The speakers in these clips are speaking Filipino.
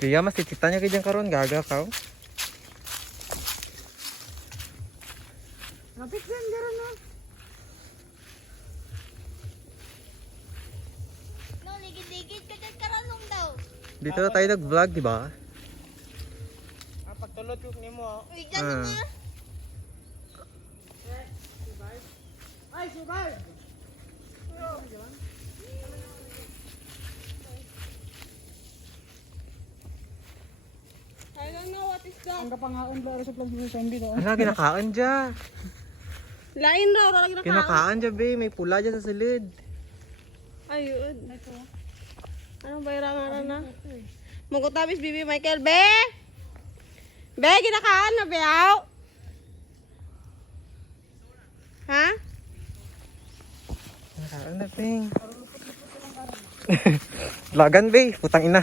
Biya mas tititanya kay diyan karon gaga ka. Kapit yan, gano'n no? No, ligid-ligid ka dyan karanong daw. Dito tayo nag-vlog, di ba? Pagtulot yung nimo. Uy, gano'n nga. Ay, survive! I don't know what is that. Ang kapangaon ba sa plug sa zombie daw? Ano kinakaan dyan? Lain raw, lagi na Kinakaan dyan, be. May pula dyan sa silid. Ayun. Anong bayra nga na? Magkutabis, Bibi Michael. Be! Be, ginakaan na, be, aw! Ha? Kinakaan na, be. Lagan, be. Putang ina.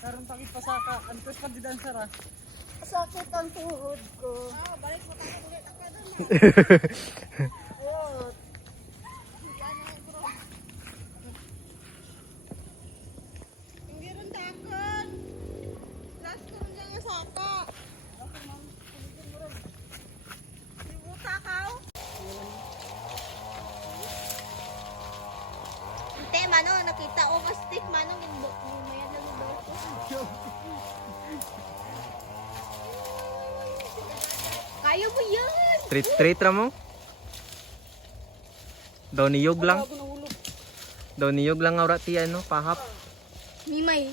Karon pang ipasaka. Antos pag didansar ah. Sakit ang tuhod ko. Ah, balik mo tayo ulit ang kadon na. What? Hindi rin dakan. Last ko rin lang saka. Ibuta ka. Ante, mano, nakita ko ka stick, mano, lumayan na mo daw ko. Kaya mo yan! Straight ra mo. Daw niyog lang. Daw niyog lang nga ti ano, pahap. Mimay.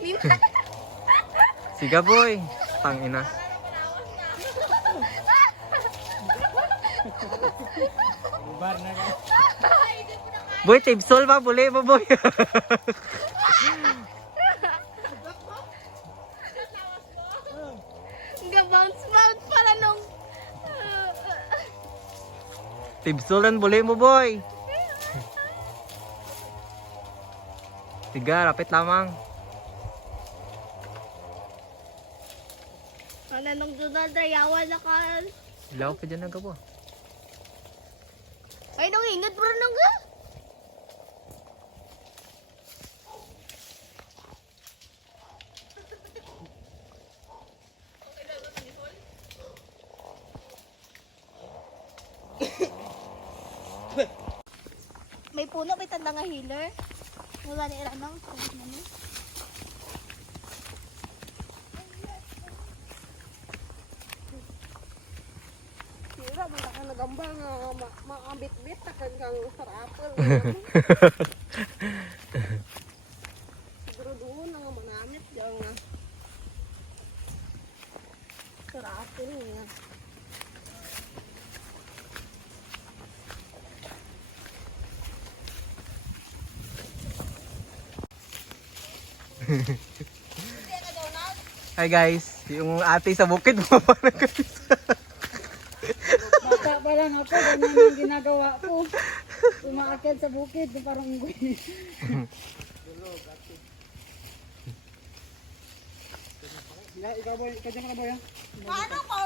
Mimay. Siga, boy. Tang ina. Bar na ka. Boy, tibsol ba? Buli ba, boy? Ga-bounce pala nung... Tibsolan, buli mo, boy. Siga, rapit lamang. Ano nung Donald, yawan na ka. Ilaw pa dyan na gabo. Ay, nung ingat bro nung ga. May puno, may tanda nga healer. Wala ni Iranang. Sira, may ka nagamba nga maambit-bit takan kang sarapel. Siguro doon nga manamit dyan nga. Sarapel nga. Hi guys, yung ate sa bukid mo pa na guys. Bata pa lang ako, ganyan ang ginagawa ko. Umaakit sa bukid, parang unggoy. Ikaw boy, kanya ka na boy ha? Paano ko?